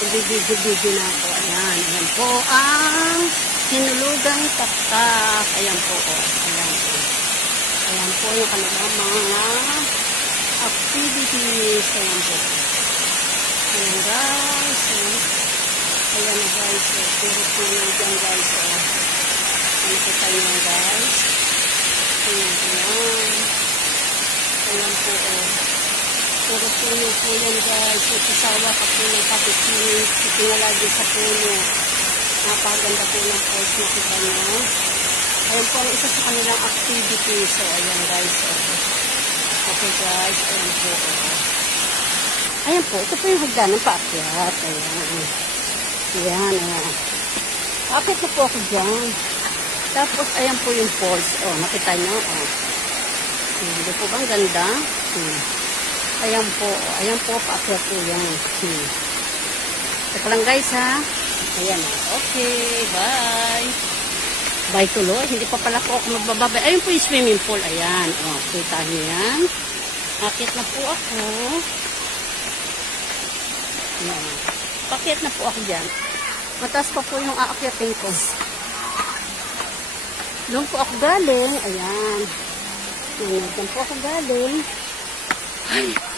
Video na ako. Ayan. Ayan po ang hinulugang taktak. Ayan po. Ayan po. Ayan po yung kanilang mga activities. Ayan po. Ayan guys. Ayan na guys. Puro po nyo dyan guys. Ano po tayo guys. Ayan po yan. Ayan po. Puro puno po yan guys. Isasawa ka po ng papikinig. Itingalagi sa puno. Napaganda po ng post na kita nyo. Ayan po ang isa sa kanilang activity. So ayan guys. Okay guys. Ayan po. Ayan po. Ito po yung hagdan ng paakyat. Ayan. Ayan. Ayan. Paakit na po ako dyan. Tapos ayan po yung falls. Nakita nyo. Hindi po bang ganda? Ayan po, paakyat po yan. Ito lang guys ha. Ayan okay, bye. Bye tuloy, hindi pa pala po ako magbababay. Ayun po yung swimming pool, ayan. Kita niyo yan. Akit na po ako. Ayan. Pakit na po ako dyan. Mataas pa po yung aakyatin ko. Doon po ako galing, ayan. Doon po ako galing. Ay!